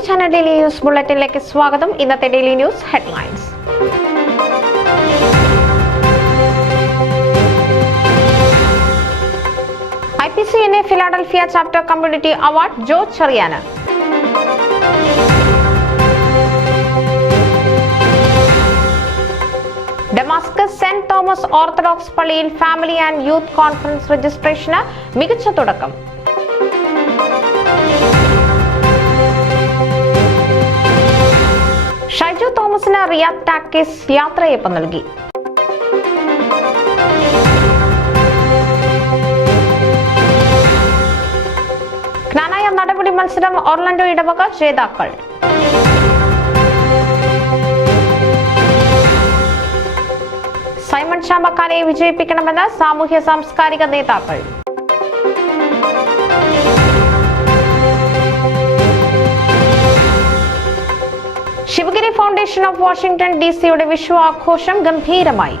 Mallu channel daily news ബുള്ളറ്റിനിലേക്ക് സ്വാഗതം. ഇന്നത്തെ daily news headlines. IPCNA Philadelphia chapter community award Joe ചെറിയാന്. ഡമാസ്കസ് സെന്റ് തോമസ് ഓർത്തഡോക്സ് പള്ളിയിൽ family and youth conference രജിസ്ട്രേഷന് മികച്ച തുടക്കം. ഷൈജു തോമസിന് റിയാദ് ടാക്കീസ് യാത്രയയപ്പ് നൽകി. ജ്ഞാനായ നടപടി മത്സരം ഓർലൻഡോ ഇടവക ജേതാക്കൾ. സൈമൺ ചാമ്പക്കാലയെ വിജയിപ്പിക്കണമെന്ന് സാമൂഹ്യ സാംസ്കാരിക നേതാക്കൾ. Sivagiri foundation of Washington DC യുടെ വിഷു ആഘോഷം ഗംഭീരമായി.